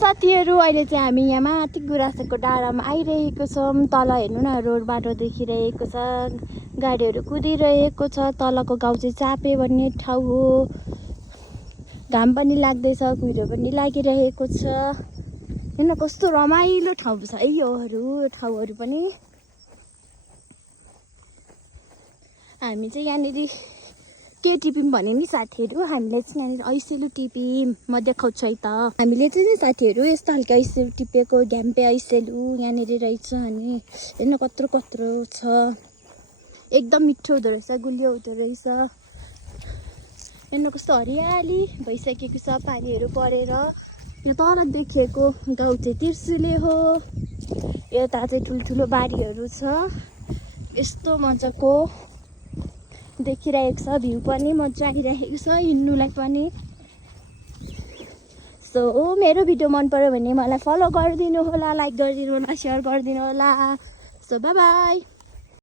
साथीहरू अहिले चाहिँ हामी यहाँ माथि गुराँसको डाँडामा आइरहेको छौँ। तल हेर्नु न रोड बाटो देखिरहेको छ, गाडीहरू कुदिरहेको छ। तलको गाउँ चाहिँ चापे भन्ने ठाउँ हो। घाम पनि लाग्दैछ, कुहिरो पनि लागिरहेको छ। हेर्न कस्तो रमाइलो ठाउँ छ है योहरू ठाउँहरू पनि। हामी चाहिँ यहाँनिर के टिप्यौँ भने नि साथीहरू, हामीले चाहिँ यहाँनिर ऐसेलु टिप्यौँ। म देखाउँछु है त। हामीले चाहिँ नि साथीहरू यस्तो खालको ऐसेलु टिपेको, घ्याम्पे ऐसेलु यहाँनिर रहेछ। अनि हेर्न कत्रो कत्रो छ, एकदम मिठो हुँदो रहेछ, गुलियो हुँदो रहेछ। हेर्न कस्तो हरियाली भइसकेको छ पानीहरू परेर। यो तल देखिएको गाउँ चाहिँ तिर्सुले हो। यता चाहिँ ठुल्ठुलो बारीहरू छ। यस्तो मजाको देखिरहेको छ, भ्यू पनि मजा आइरहेको छ हिँड्नुलाई पनि। सो मेरो भिडियो मन पर्यो भने मलाई फलो गरिदिनु होला, लाइक गरिदिनु होला, सेयर गरिदिनु होला। So by by.